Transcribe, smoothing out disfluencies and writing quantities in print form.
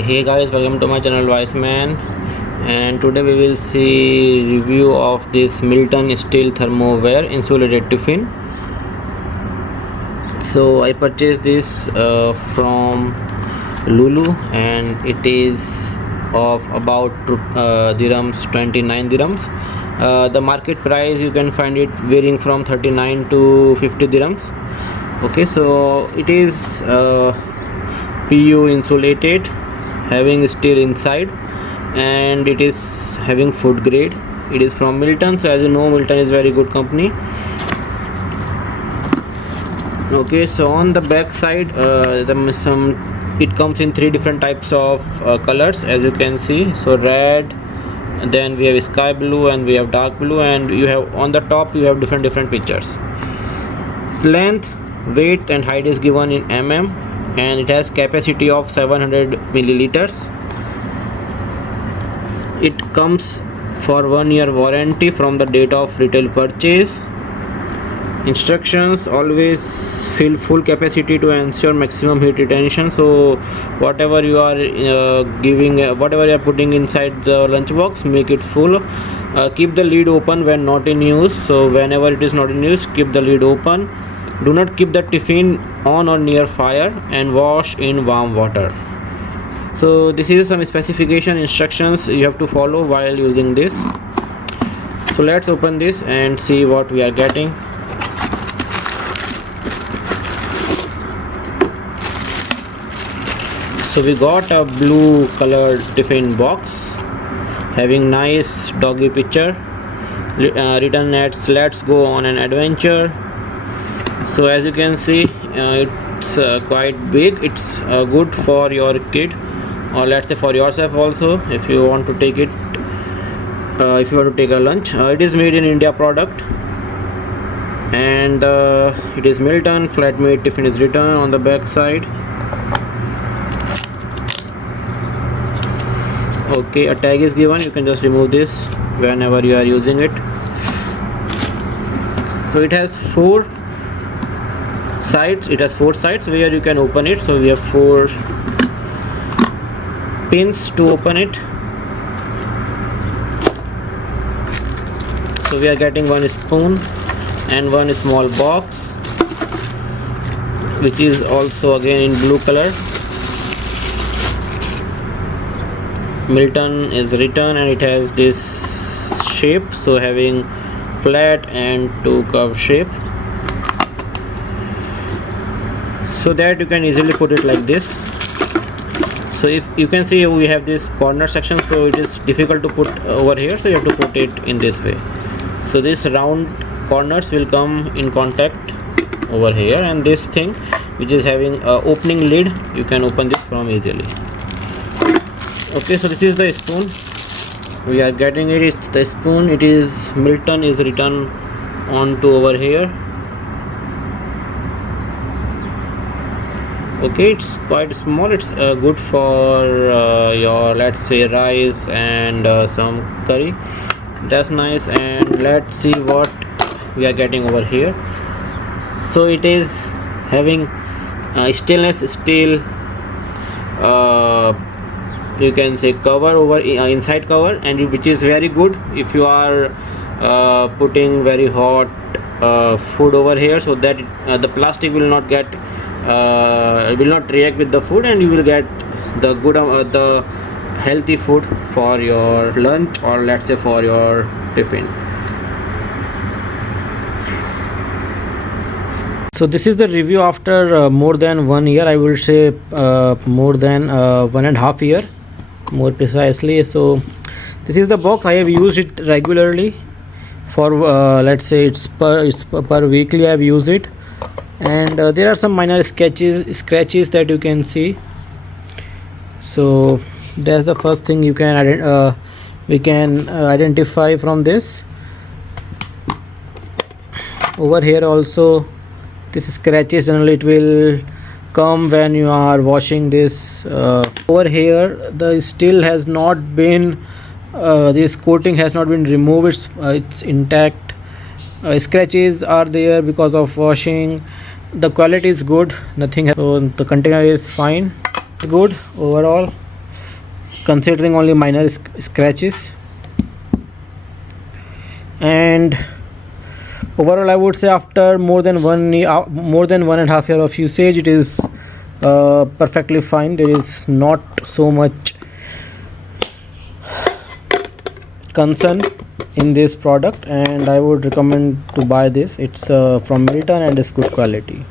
Okay, hey guys, welcome to my channel Wiseman, and today we will see review of this Milton steel thermoware insulated tiffin. So I purchased this from Lulu, and it is of about dirhams, 29 dirhams. The market price you can find it varying from 39 to 50 dirhams. Okay, so it is PU insulated, having steel inside, and it is having food grade. It is from Milton, so as you know, Milton is very good company. Okay, so on the back side it comes in three different types of colors, as you can see. So red, then we have sky blue, and we have dark blue, and you have on the top you have different pictures. Length, weight and height is given in mm, and it has capacity of 700 milliliters. It comes for 1 year warranty from the date of retail purchase. Instructions: always fill full capacity to ensure maximum heat retention. So whatever you are whatever you are putting inside the lunchbox, make it full. Keep the lid open when not in use. So whenever it is not in use, keep the lid open. Do not keep the tiffin on or near fire, and wash in warm water. So this is some specification instructions you have to follow while using this. So let's open this and see what we are getting. So we got a blue colored tiffin box having nice doggy picture, written at "Let's go on an adventure." So as you can see, it's quite big. It's good for your kid, or let's say for yourself also, if you want to take it, if you want to take a lunch. It is made in India product, and it is Milton flat made tiffin is written on the back side. Okay, a tag is given. You can just remove this whenever you are using it. So it has four sides. It has four sides where you can open it. So we have four pins to open it. So we are getting one spoon and one small box, which is also again in blue color. Milton is written, and it has this shape, so having flat and two curved shape, so that you can easily put it like this. So if you can see, we have this corner section, so it is difficult to put over here, so you have to put it in this way. So this round corners will come in contact over here, and this thing which is having a opening lid, you can open this from easily. Okay, so this is the spoon we are getting. It is the spoon. It is Milton is written onto over here. Okay, it's quite small. It's good for your, let's say, rice and some curry. That's nice. And let's see what we are getting over here. So it is having stainless steel, you can say, cover over inside cover, and which is very good if you are putting very hot food over here, so that the plastic will not get will not react with the food, and you will get the good the healthy food for your lunch, or let's say for your tiffin. So this is the review after more than 1 year. I will say more than 1.5 years more precisely. So this is the box. I have used it regularly for let's say it's per weekly I have used it, and there are some minor scratches that you can see. So that's the first thing you can we can identify from this. Over here also, this scratches generally it will come when you are washing this. Over here the steel has not been this coating has not been removed. It's intact. Scratches are there because of washing. The quality is good, nothing. So the container is fine, good overall. considering only minor scratches. And overall I would say after more than 1.5 year of usage, it is perfectly fine. There is not so much concern in this product, and I would recommend to buy this. It's from Milton and it's good quality.